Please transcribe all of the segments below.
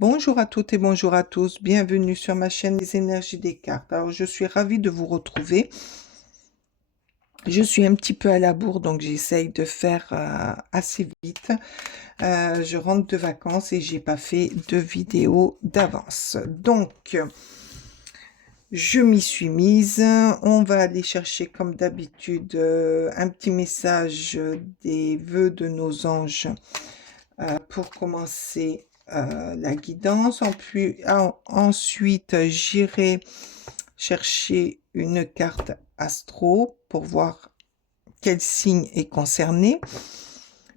Bonjour à toutes et bonjour à tous, bienvenue sur ma chaîne Les énergies des cartes. Alors je suis ravie de vous retrouver. Je suis un petit peu à la bourre, donc j'essaye de faire assez vite. Je rentre de vacances et j'ai pas fait de vidéo d'avance. Donc, je m'y suis mise. On va aller chercher comme d'habitude un petit message des vœux de nos anges pour commencer la guidance. Ensuite, j'irai chercher une carte astro pour voir quel signe est concerné.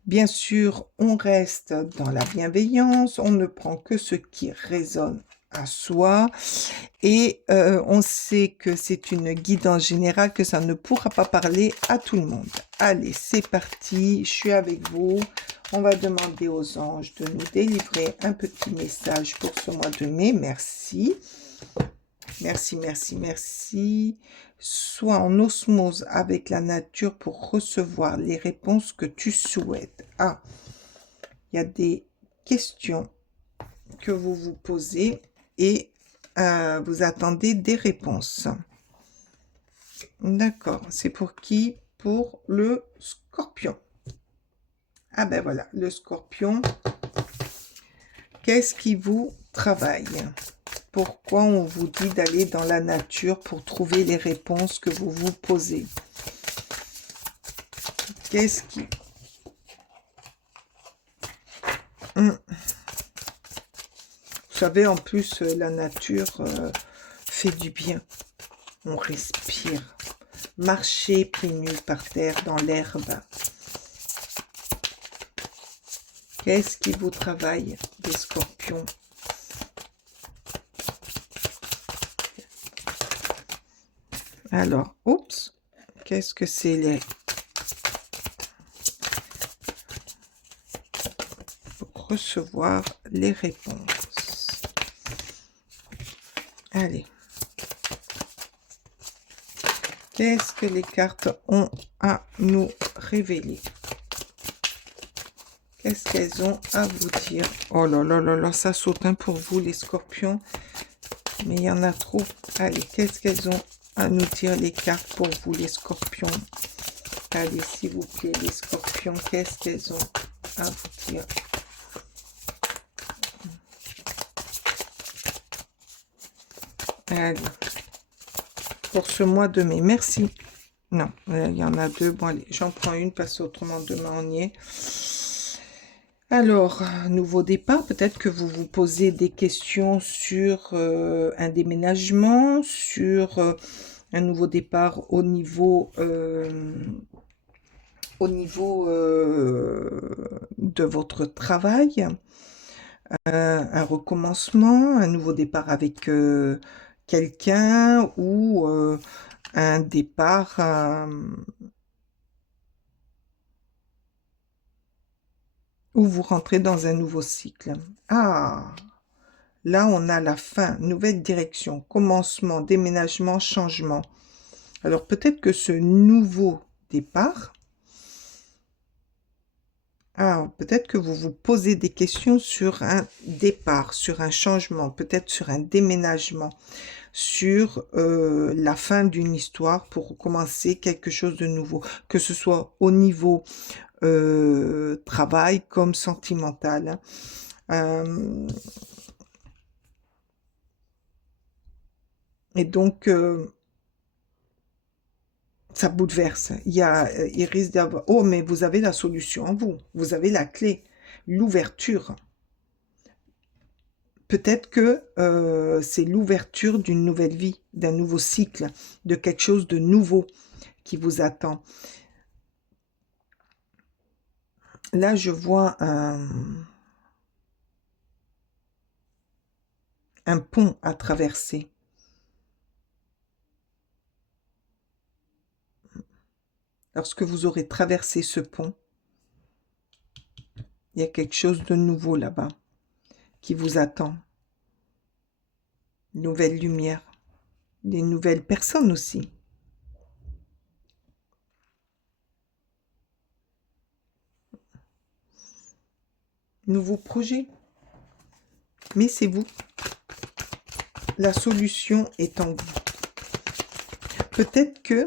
Bien sûr, on reste dans la bienveillance, on ne prend que ce qui résonne à soi et on sait que c'est une guidance générale, que ça ne pourra pas parler à tout le monde. Allez, c'est parti, je suis avec vous. On va demander aux anges de nous délivrer un petit message pour ce mois de mai. Merci. Merci, merci, merci. Sois en osmose avec la nature pour recevoir les réponses que tu souhaites. Ah, il y a des questions que vous vous posez et vous attendez des réponses. D'accord, c'est pour qui? Pour le scorpion. Ah ben voilà, le scorpion. Qu'est-ce qui vous travaille? Pourquoi on vous dit d'aller dans la nature pour trouver les réponses que vous vous posez? Qu'est-ce qui... Vous savez, en plus, la nature fait du bien. On respire. Marcher pieds nus par terre dans l'herbe. Qu'est-ce qui vous travaille, des scorpions? Alors, oups, qu'est-ce que c'est les... Pour recevoir les réponses. Allez. Qu'est-ce que les cartes ont à nous révéler? Qu'est-ce qu'elles ont à vous dire? Oh là là là là, ça saute hein, pour vous les scorpions. Mais il y en a trop. Allez, qu'est-ce qu'elles ont à nous dire les cartes pour vous les scorpions? Allez, s'il vous plaît, les scorpions, qu'est-ce qu'elles ont à vous dire? Allez, pour ce mois de mai, merci. Non, il y en a deux. Bon, allez, j'en prends une parce qu'autrement demain on y est. Alors, nouveau départ, peut-être que vous vous posez des questions sur un déménagement, sur un nouveau départ au niveau de votre travail, un recommencement, un nouveau départ avec quelqu'un ou un départ où vous rentrez dans un nouveau cycle. Ah, là on a la fin, nouvelle direction, commencement, déménagement, changement. Alors peut-être que ce nouveau départ, peut-être que vous vous posez des questions sur un départ, sur un changement, peut-être sur un déménagement, sur la fin d'une histoire pour commencer quelque chose de nouveau, que ce soit au niveau travail comme sentimental. Et donc, ça bouleverse. Il risque d'avoir... Oh, mais vous avez la solution en vous. Vous avez la clé, l'ouverture. Peut-être que c'est l'ouverture d'une nouvelle vie, d'un nouveau cycle, de quelque chose de nouveau qui vous attend. Là, je vois un pont à traverser. Lorsque vous aurez traversé ce pont, il y a quelque chose de nouveau là-bas qui vous attend. Une nouvelle lumière, des nouvelles personnes aussi. Nouveaux projets. Mais c'est vous. La solution est en vous. Peut-être que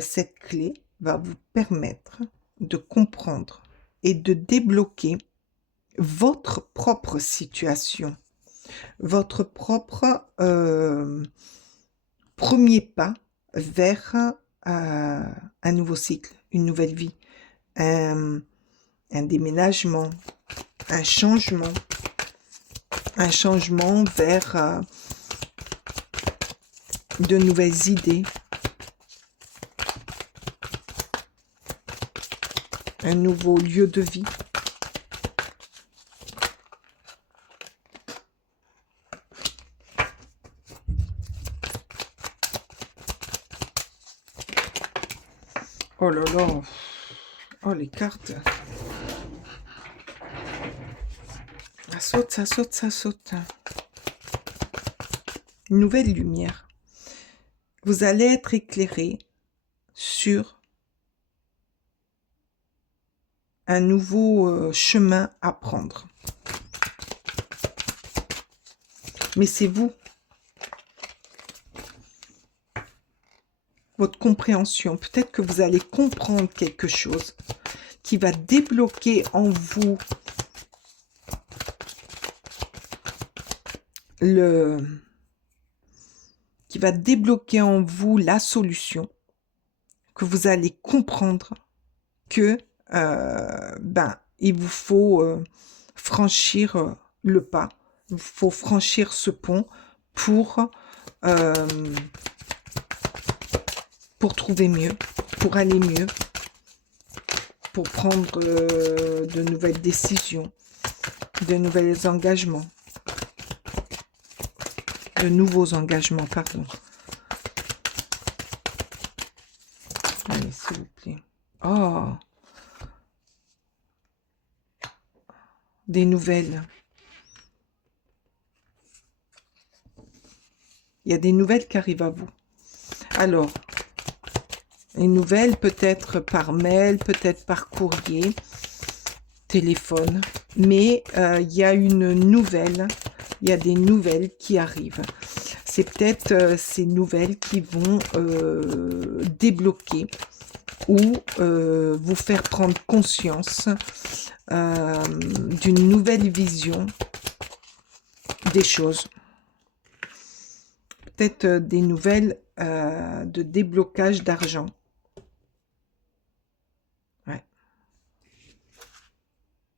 cette clé va vous permettre de comprendre et de débloquer votre propre situation, votre propre premier pas vers un nouveau cycle, une nouvelle vie, un déménagement, un changement vers de nouvelles idées, un nouveau lieu de vie. Oh là là, oh les cartes. Ça saute, ça saute, ça saute. Une nouvelle lumière. Vous allez être éclairé sur un nouveau chemin à prendre. Mais c'est vous. Votre compréhension. Peut-être que vous allez comprendre quelque chose qui va débloquer en vous qui va débloquer en vous la solution, que vous allez comprendre que il vous faut franchir le pas, il vous faut franchir ce pont pour trouver mieux, pour aller mieux, pour prendre de nouvelles décisions, de nouveaux engagements. De nouveaux engagements, pardon. Allez, s'il vous plaît. Oh, des nouvelles. Il y a des nouvelles qui arrivent à vous. Alors, une nouvelle peut-être par mail, peut-être par courrier, téléphone. Mais il y a une nouvelle, il y a des nouvelles qui arrivent. C'est peut-être ces nouvelles qui vont débloquer ou vous faire prendre conscience d'une nouvelle vision des choses. Peut-être des nouvelles de déblocage d'argent. Ouais.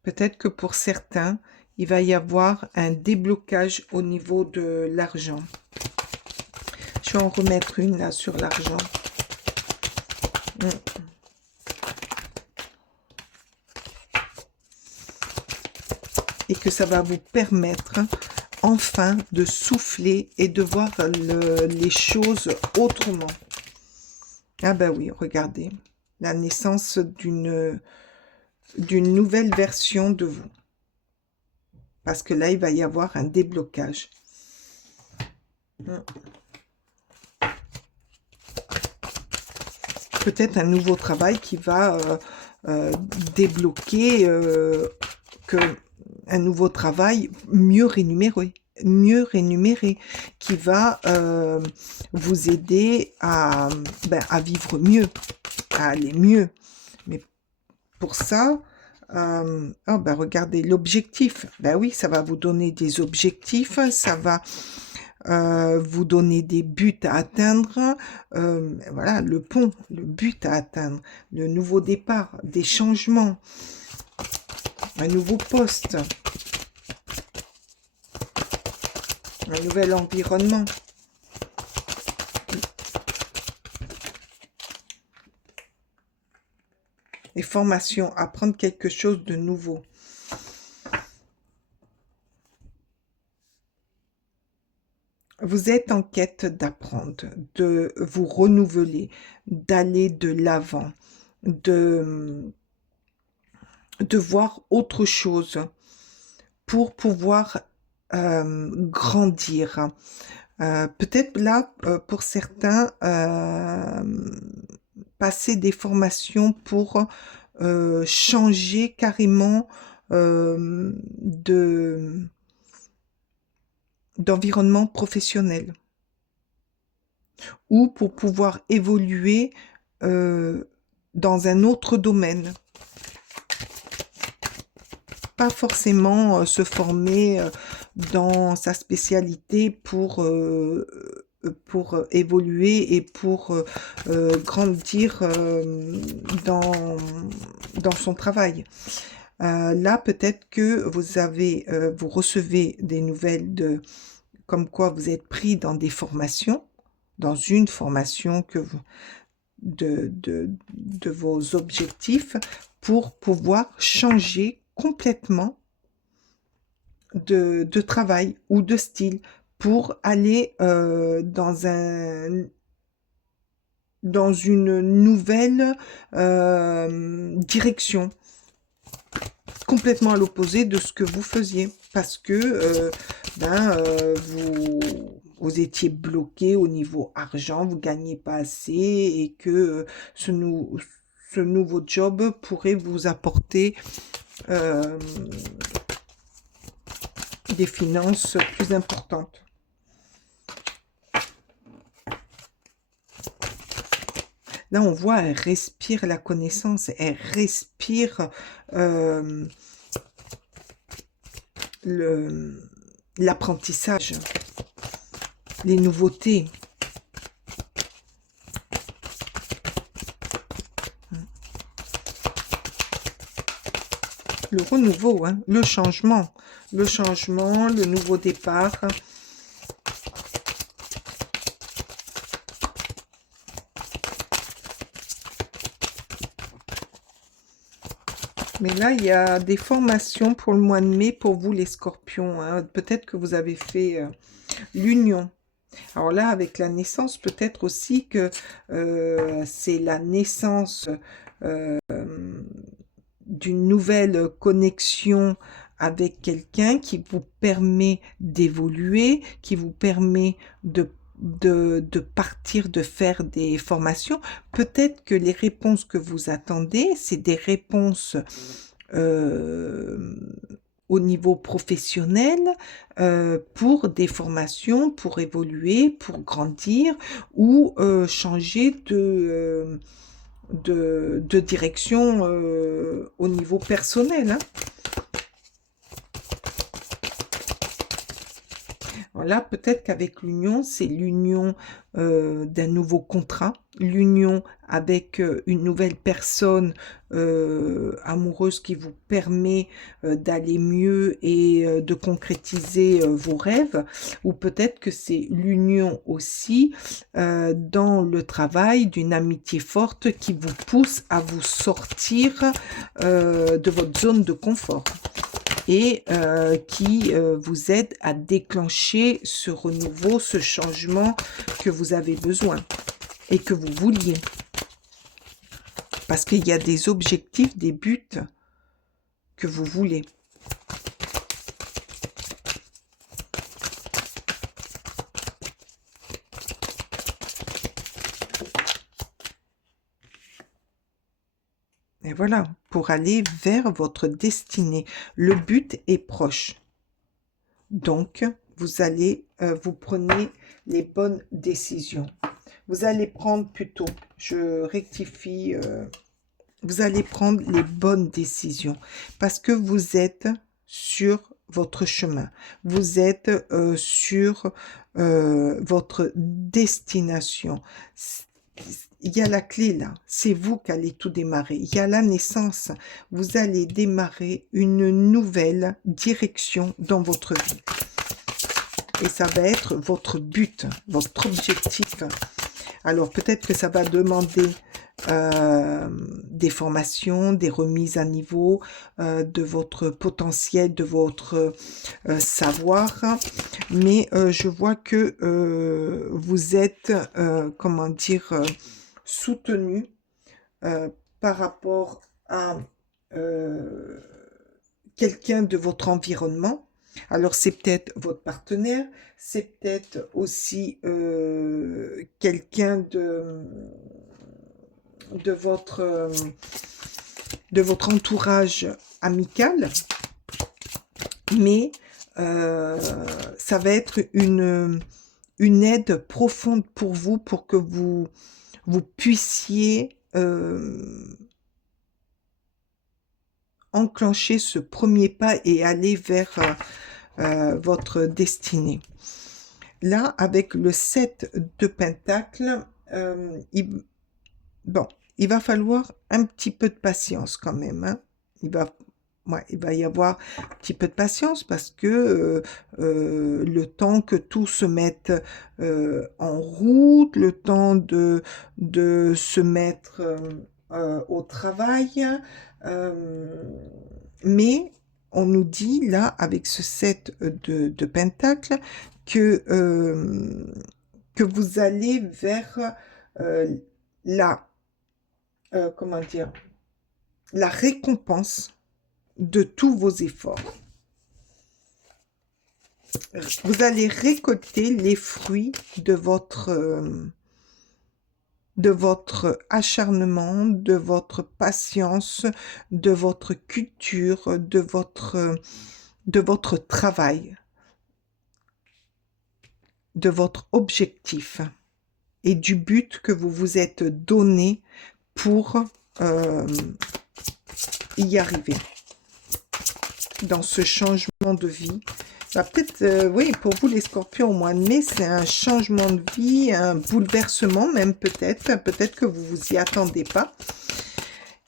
Peut-être que pour certains, il va y avoir un déblocage au niveau de l'argent. Je vais en remettre une là sur l'argent. Et que ça va vous permettre enfin de souffler et de voir les choses autrement. Ah ben oui, regardez. La naissance d'une nouvelle version de vous. Parce que là, il va y avoir un déblocage. Peut-être un nouveau travail qui va débloquer un nouveau travail mieux rémunéré, qui va vous aider à vivre mieux, à aller mieux. Mais pour ça, regardez l'objectif. Ben oui, ça va vous donner des objectifs, ça va vous donner des buts à atteindre, voilà, le pont, le but à atteindre, le nouveau départ, des changements, un nouveau poste, un nouvel environnement. Les formations, apprendre quelque chose de nouveau. Vous êtes en quête d'apprendre, de vous renouveler, d'aller de l'avant, de voir autre chose pour pouvoir grandir. Peut-être là, pour certains, passer des formations pour changer carrément d'environnement professionnel ou pour pouvoir évoluer dans un autre domaine. Pas forcément se former dans sa spécialité pour évoluer et pour grandir dans son travail. Là, peut-être que vous recevez des nouvelles comme quoi vous êtes pris dans des formations, dans une formation de vos objectifs pour pouvoir changer complètement de travail ou de style pour aller dans une nouvelle direction, complètement à l'opposé de ce que vous faisiez, parce que vous étiez bloqué au niveau argent, vous ne gagnez pas assez et que ce nouveau job pourrait vous apporter des finances plus importantes. Là, on voit, elle respire la connaissance, elle respire l'apprentissage, les nouveautés. Le renouveau, hein, le changement, le nouveau départ. Mais là, il y a des formations pour le mois de mai pour vous, les scorpions, hein. Peut-être que vous avez fait l'union. Alors là, avec la naissance, peut-être aussi que c'est la naissance d'une nouvelle connexion avec quelqu'un qui vous permet d'évoluer, qui vous permet de partir, de faire des formations. Peut-être que les réponses que vous attendez, c'est des réponses au niveau professionnel, pour des formations, pour évoluer, pour grandir ou changer de direction au niveau personnel, hein. Là, peut-être qu'avec l'union, c'est l'union d'un nouveau contrat, l'union avec une nouvelle personne amoureuse qui vous permet d'aller mieux et de concrétiser vos rêves, ou peut-être que c'est l'union aussi dans le travail d'une amitié forte qui vous pousse à vous sortir de votre zone de confort et qui vous aide à déclencher ce renouveau, ce changement que vous avez besoin et que vous vouliez. Parce qu'il y a des objectifs, des buts que vous voulez. Et voilà, pour aller vers votre destinée. Le but est proche. Donc, vous prenez les bonnes décisions. Vous allez prendre plutôt, je rectifie, vous allez prendre les bonnes décisions parce que vous êtes sur votre chemin. Vous êtes sur votre destination. Il y a la clé là, c'est vous qui allez tout démarrer. Il y a la naissance, vous allez démarrer une nouvelle direction dans votre vie. Et ça va être votre but, votre objectif. Alors peut-être que ça va demander des formations, des remises à niveau de votre potentiel, de votre savoir. Mais je vois que vous êtes, comment dire, soutenu par rapport à quelqu'un de votre environnement. Alors c'est peut-être votre partenaire, c'est peut-être aussi quelqu'un de votre entourage amical, mais ça va être une aide profonde pour vous, pour que vous puissiez enclencher ce premier pas et aller vers votre destinée. Là, avec le 7 de Pentacle, bon, il va falloir un petit peu de patience quand même, hein. Il va y avoir un petit peu de patience parce que le temps que tout se mette en route, le temps de se mettre au travail, mais on nous dit là, avec ce 7 de Pentacle, que, vous allez vers la, comment dire, la récompense de tous vos efforts. Vous allez récolter les fruits de votre acharnement, de votre patience, de votre culture, de votre travail, de votre objectif et du but que vous vous êtes donné pour y arriver dans ce changement de vie. Bah, peut-être, oui, pour vous les scorpions, au mois de mai, c'est un changement de vie, un bouleversement même peut-être que vous vous y attendez pas.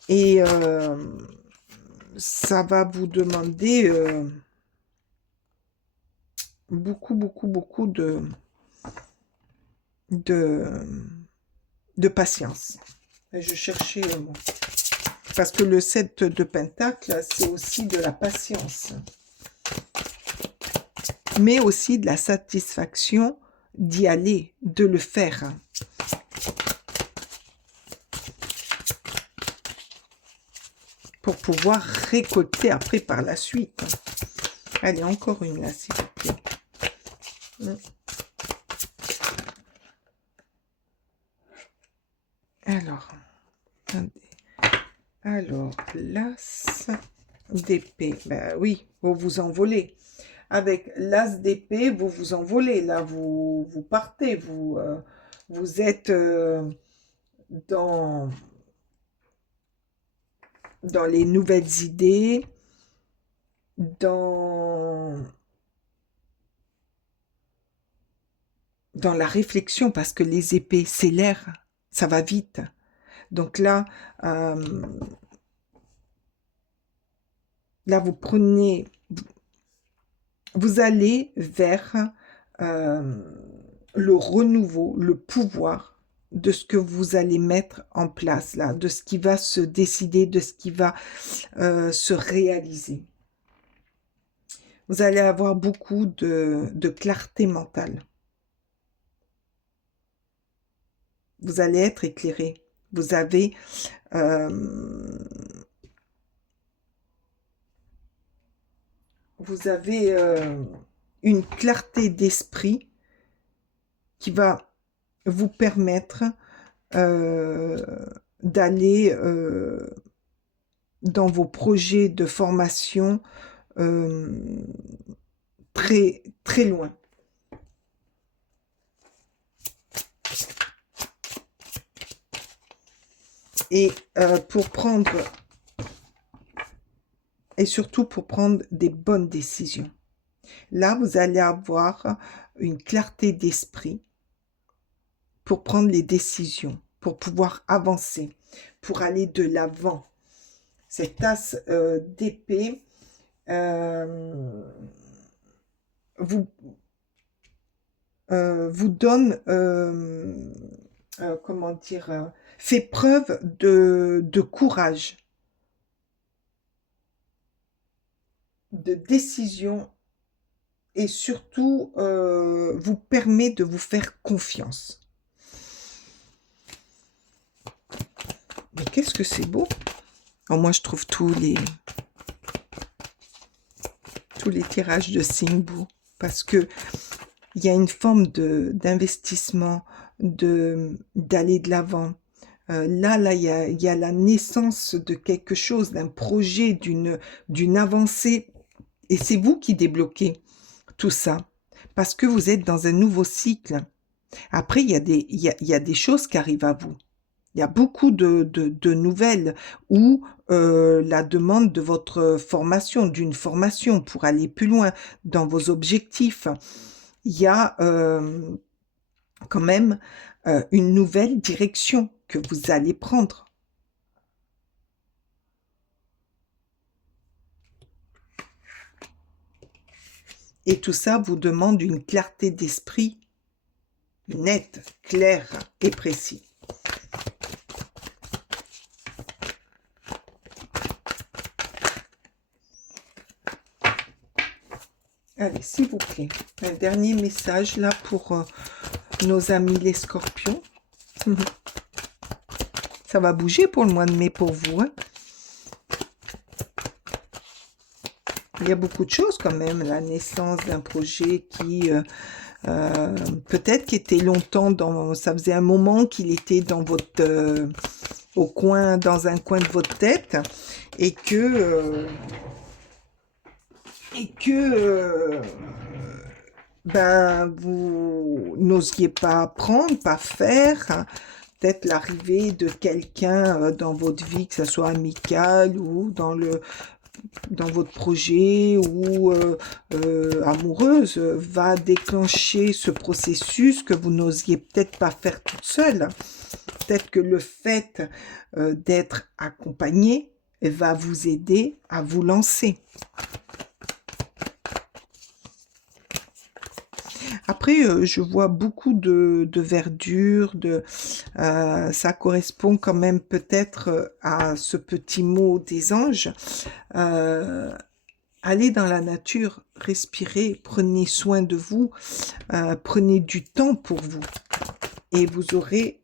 Et ça va vous demander beaucoup de patience. Je cherchais le mot. Parce que le 7 de Pentacle, c'est aussi de la patience. Mais aussi de la satisfaction d'y aller, de le faire. Pour pouvoir récolter après par la suite. Allez, encore une là, s'il vous plaît. Alors, attendez. Alors, l'as d'épée. Ben oui, vous vous envolez. Avec l'as d'épée, vous vous envolez. Là, vous partez. Vous êtes dans les nouvelles idées, dans la réflexion, parce que les épées, c'est l'air. Ça va vite. Donc là, vous prenez, vous allez vers le renouveau, le pouvoir de ce que vous allez mettre en place là, de ce qui va se décider, de ce qui va se réaliser. Vous allez avoir beaucoup de clarté mentale. Vous allez être éclairé. Vous avez une clarté d'esprit qui va vous permettre d'aller dans vos projets de formation très, très loin. Et surtout pour prendre des bonnes décisions. Là, vous allez avoir une clarté d'esprit pour prendre les décisions, pour pouvoir avancer, pour aller de l'avant. Cette as d'épée vous donne, comment dire, fait preuve de courage, de décision et surtout vous permet de vous faire confiance. Mais qu'est-ce que c'est beau! Alors moi, je trouve tous les tirages de signes beaux parce que il y a une forme d'investissement, d'aller de l'avant. Là, il y a la naissance de quelque chose, d'un projet, d'une avancée. Et c'est vous qui débloquez. tout ça, parce que vous êtes dans un nouveau cycle. Après, il y a des choses qui arrivent à vous. Il y a beaucoup de nouvelles ou la demande de votre formation, d'une formation pour aller plus loin dans vos objectifs. Il y a quand même une nouvelle direction que vous allez prendre. Et tout ça vous demande une clarté d'esprit nette, claire et précise. Allez, s'il vous plaît, un dernier message là pour nos amis les scorpions. Ça va bouger pour le mois de mai pour vous, hein. Il y a beaucoup de choses quand même, la naissance d'un projet qui peut-être qui était longtemps dans, ça faisait un moment qu'il était dans votre au coin, dans un coin de votre tête, et que ben vous n'osiez pas prendre, pas faire, hein. Peut-être l'arrivée de quelqu'un dans votre vie, que ce soit amical ou dans votre projet ou amoureuse, va déclencher ce processus que vous n'osiez peut-être pas faire toute seule. Peut-être que le fait d'être accompagné va vous aider à vous lancer. Après, je vois beaucoup de verdure, ça correspond quand même peut-être à ce petit mot des anges. Allez dans la nature, respirez, prenez soin de vous, prenez du temps pour vous. Et vous aurez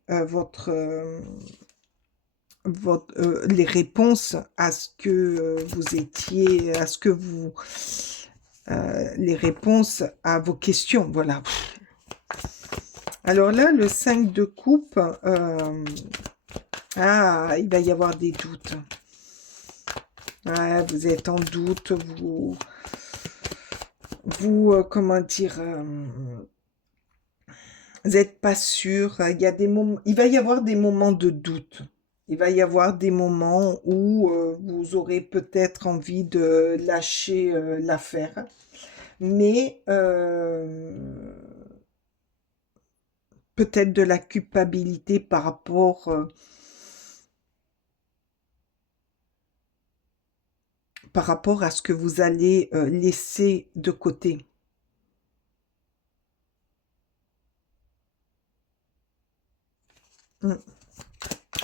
les réponses à ce que vous étiez, à ce que vous... les réponses à vos questions, voilà. Alors là, le 5 de coupe, il va y avoir des doutes. Ouais, vous êtes en doute, comment dire, vous n'êtes pas sûr. Il y a des moments, il va y avoir des moments de doute. Il va y avoir des moments où vous aurez peut-être envie de lâcher l'affaire, mais peut-être de la culpabilité par rapport à ce que vous allez laisser de côté.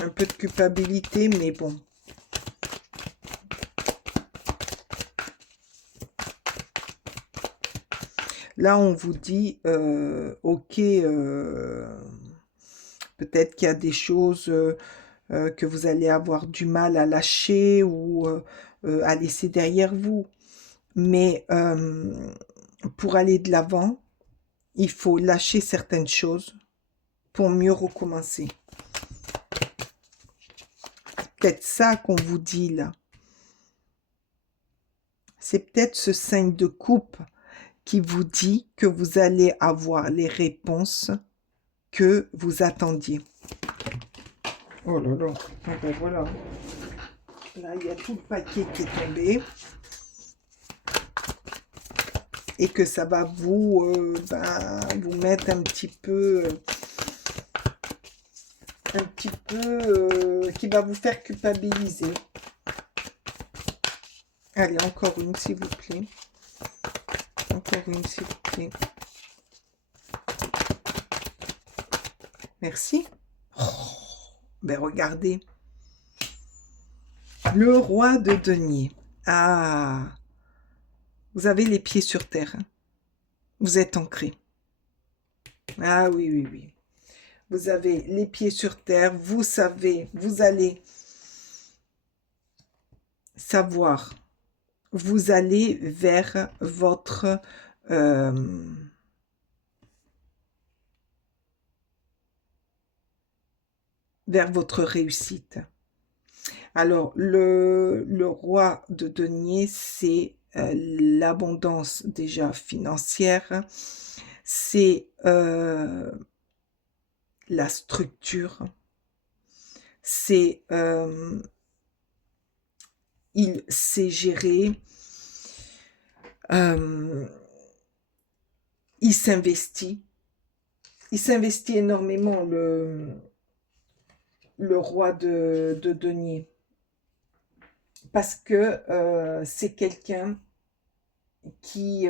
Un peu de culpabilité, mais bon. Là, on vous dit, ok, peut-être qu'il y a des choses que vous allez avoir du mal à lâcher ou à laisser derrière vous. Mais pour aller de l'avant, il faut lâcher certaines choses pour mieux recommencer. Peut-être ça qu'on vous dit là. C'est peut-être ce 5 de coupe qui vous dit que vous allez avoir les réponses que vous attendiez. Oh là là, ah ben voilà. Là, il y a tout le paquet qui est tombé. Et que ça va vous mettre un petit peu... qui va vous faire culpabiliser. Allez, encore une, s'il vous plaît. Encore une, s'il vous plaît. Merci. Oh, ben regardez. Le roi de denier. Ah, vous avez les pieds sur terre. Hein. Vous êtes ancré. Ah oui, oui, oui. Vous avez les pieds sur terre. Vous savez, vous allez savoir. Vous allez vers votre... vers votre réussite. Alors, le roi de denier, c'est l'abondance déjà financière, c'est la structure, c'est il sait gérer, euh, il s'investit. Il s'investit énormément, le roi de denier, parce que c'est quelqu'un qui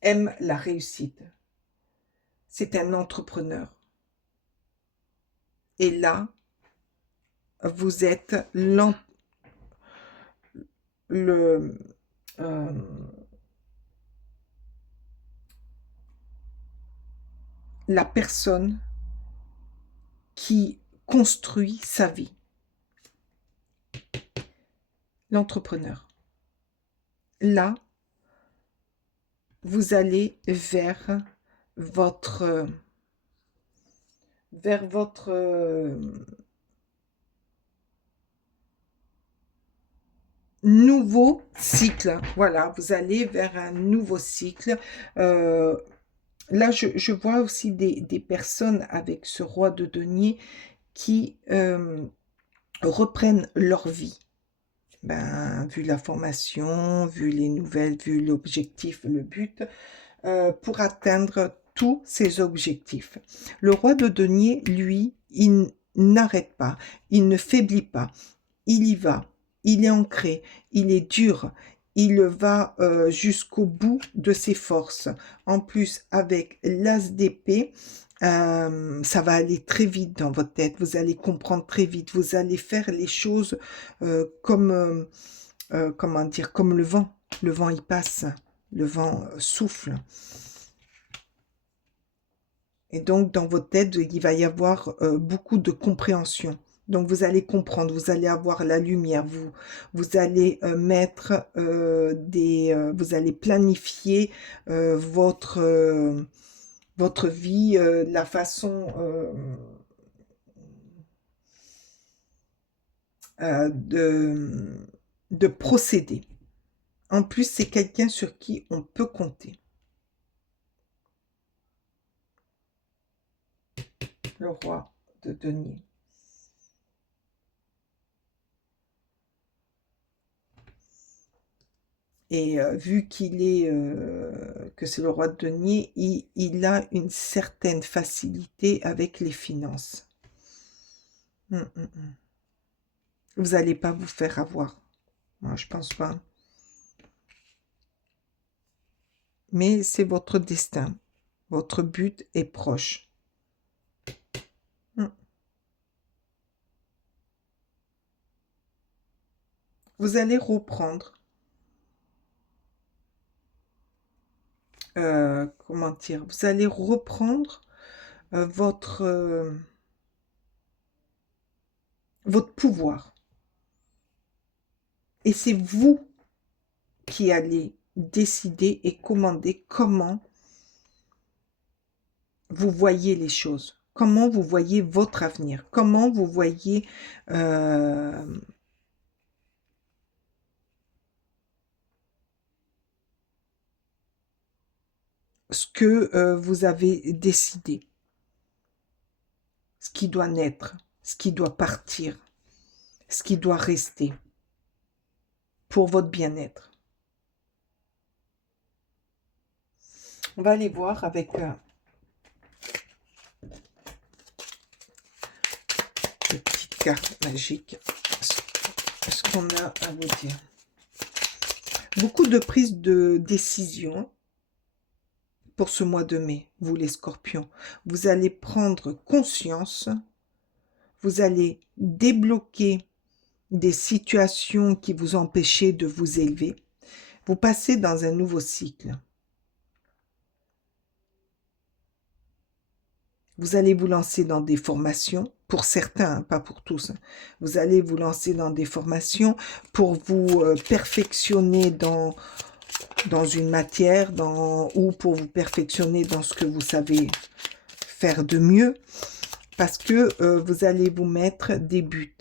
aime la réussite. C'est un entrepreneur. Et là, vous êtes le, euh, la personne qui construit sa vie. L'entrepreneur. Là, vous allez vers votre nouveau cycle. Voilà, vous allez vers un nouveau cycle. Là, je vois aussi des personnes avec ce roi de denier qui reprennent leur vie. Ben, vu la formation, vu les nouvelles, vu l'objectif, le but, pour atteindre tous ces objectifs. Le roi de denier, lui, il n'arrête pas, il ne faiblit pas, il y va, il est ancré, il est dur, il va jusqu'au bout de ses forces. En plus, avec l'as d'épée, ça va aller très vite dans votre tête, vous allez comprendre très vite, vous allez faire les choses comme, comment dire, comme le vent. Le vent, il passe, le vent souffle. Et donc, dans votre tête, il va y avoir beaucoup de compréhension. Donc, vous allez comprendre, vous allez avoir la lumière, vous allez mettre vous allez planifier votre vie, la façon de procéder. En plus, c'est quelqu'un sur qui on peut compter. Le roi de denier. Et vu qu'il est, que c'est le roi de denier, il a une certaine facilité avec les finances. Vous n'allez pas vous faire avoir. Moi, je pense pas. Mais c'est votre destin. Votre but est proche. Vous allez reprendre, comment dire, vous allez reprendre votre pouvoir. Et c'est vous qui allez décider et commander comment vous voyez les choses, comment vous voyez votre avenir, comment vous voyez ce que vous avez décidé, ce qui doit naître, ce qui doit partir, ce qui doit rester pour votre bien-être. On va aller voir avec les petites cartes magiques ce qu'on a à vous dire. Beaucoup de prises de décision pour ce mois de mai, vous les scorpions. Vous allez prendre conscience, vous allez débloquer des situations qui vous empêchaient de vous élever. Vous passez dans un nouveau cycle. Vous allez vous lancer dans des formations, pour certains, hein, pas pour tous. Vous allez vous lancer dans des formations pour vous perfectionner dans une matière, ou pour vous perfectionner dans ce que vous savez faire de mieux, parce que vous allez vous mettre des buts,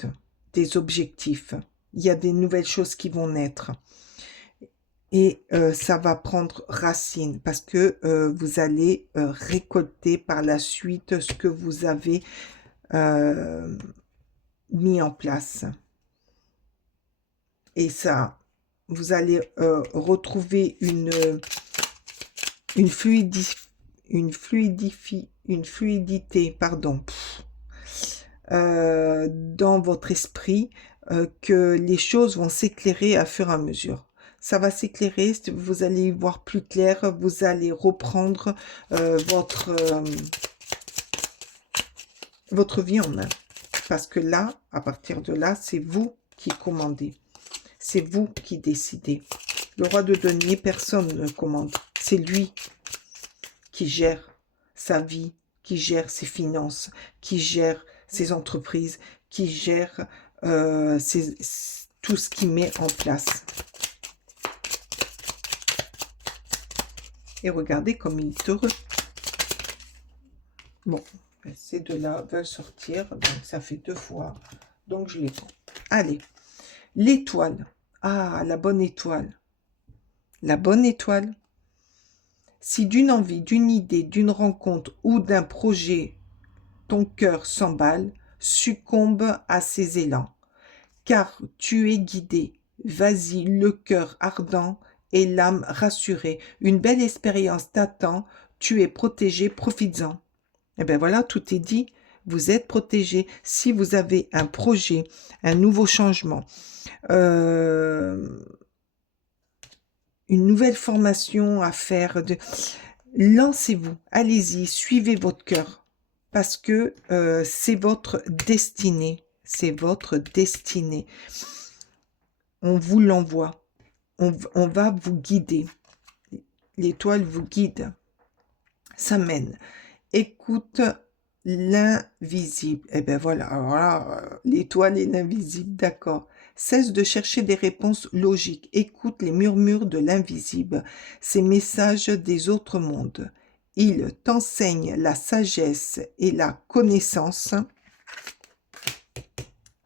des objectifs. Il y a des nouvelles choses qui vont naître. et ça va prendre racine parce que vous allez récolter par la suite ce que vous avez euh, mis en place. Et ça, vous allez retrouver une une fluidité, pardon, dans votre esprit, que les choses vont s'éclairer à fur et à mesure. Ça va s'éclairer, vous allez y voir plus clair, vous allez reprendre votre vie en main. Parce que là, à partir de là, c'est vous qui commandez. C'est vous qui décidez. Le roi de denier, personne ne commande. C'est lui qui gère sa vie, qui gère ses finances, qui gère ses entreprises, qui gère tout ce qu'il met en place. Et regardez comme il est heureux. Bon, ces deux-là veulent sortir, donc ça fait 2 fois. Donc je les prends. Allez, l'étoile. Ah, la bonne étoile. La bonne étoile. Si d'une envie, d'une idée, d'une rencontre ou d'un projet, ton cœur s'emballe, succombe à ses élans, car tu es guidé. Vas-y, le cœur ardent et l'âme rassurée. Une belle expérience t'attend, tu es protégé, profites-en. Et bien voilà, tout est dit. Vous êtes protégé. Si vous avez un projet, un nouveau changement, une nouvelle formation à faire, lancez-vous, allez-y, suivez votre cœur, parce que c'est votre destinée, c'est votre destinée. On vous l'envoie, on va vous guider. L'étoile vous guide, ça mène. Écoute l'invisible. Eh bien voilà, alors là, l'étoile et l'invisible, d'accord. Cesse de chercher des réponses logiques. Écoute les murmures de l'invisible, ces messages des autres mondes. Ils t'enseignent la sagesse et la connaissance,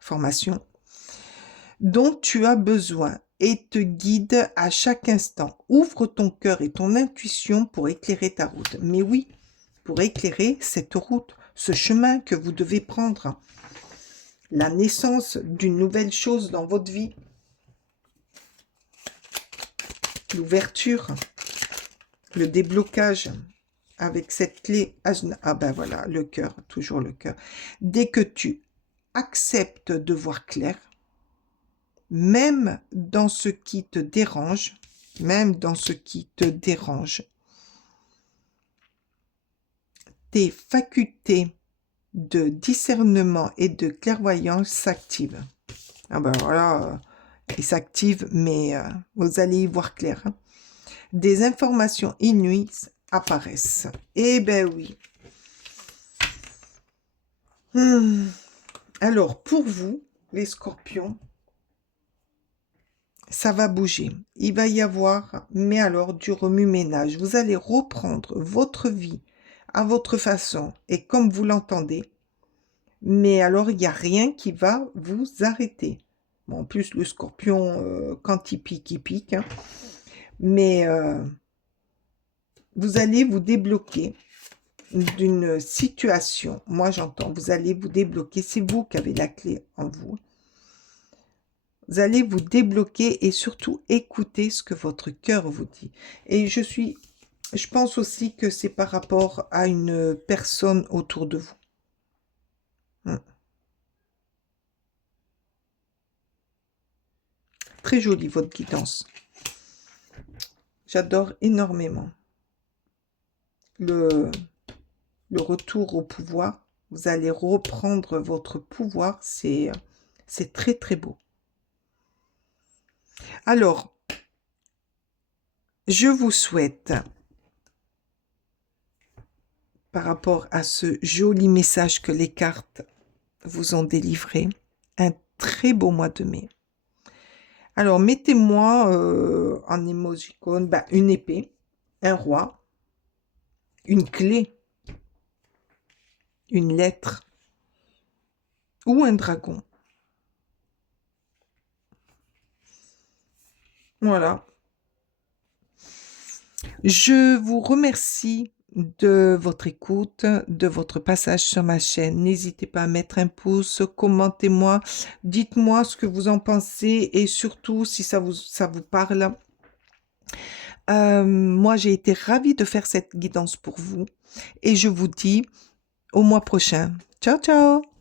formation, dont tu as besoin et te guide à chaque instant. Ouvre ton cœur et ton intuition pour éclairer ta route. Mais oui, pour éclairer cette route, ce chemin que vous devez prendre, la naissance d'une nouvelle chose dans votre vie, l'ouverture, le déblocage avec cette clé. Ah ben voilà, le cœur, toujours le cœur. Dès que tu acceptes de voir clair, même dans ce qui te dérange, tes facultés de discernement et de clairvoyance s'activent. Ah ben voilà, ils s'activent, mais vous allez y voir clair. Hein. Des informations inouïes apparaissent. Eh ben oui. Alors, pour vous, les scorpions, ça va bouger. Il va y avoir, mais alors, du remue-ménage. Vous allez reprendre votre vie à votre façon et comme vous l'entendez. Mais alors, il n'y a rien qui va vous arrêter. Bon, en plus, le scorpion, quand il pique. Hein. Mais vous allez vous débloquer d'une situation. Moi, j'entends, vous allez vous débloquer. C'est vous qui avez la clé en vous. Vous allez vous débloquer et surtout écouter ce que votre cœur vous dit. Et je pense aussi que c'est par rapport à une personne autour de vous. Très jolie votre guidance. J'adore énormément. Le retour au pouvoir. Vous allez reprendre votre pouvoir. C'est très très beau. Alors, je vous souhaite, par rapport à ce joli message que les cartes vous ont délivré, un très beau mois de mai. Alors, mettez-moi en émojicône une épée, un roi, une clé, une lettre ou un dragon. Voilà. Je vous remercie de votre écoute, de votre passage sur ma chaîne. N'hésitez pas à mettre un pouce, commentez-moi, dites-moi ce que vous en pensez et surtout si ça vous parle. Moi, j'ai été ravie de faire cette guidance pour vous et je vous dis au mois prochain. Ciao, ciao!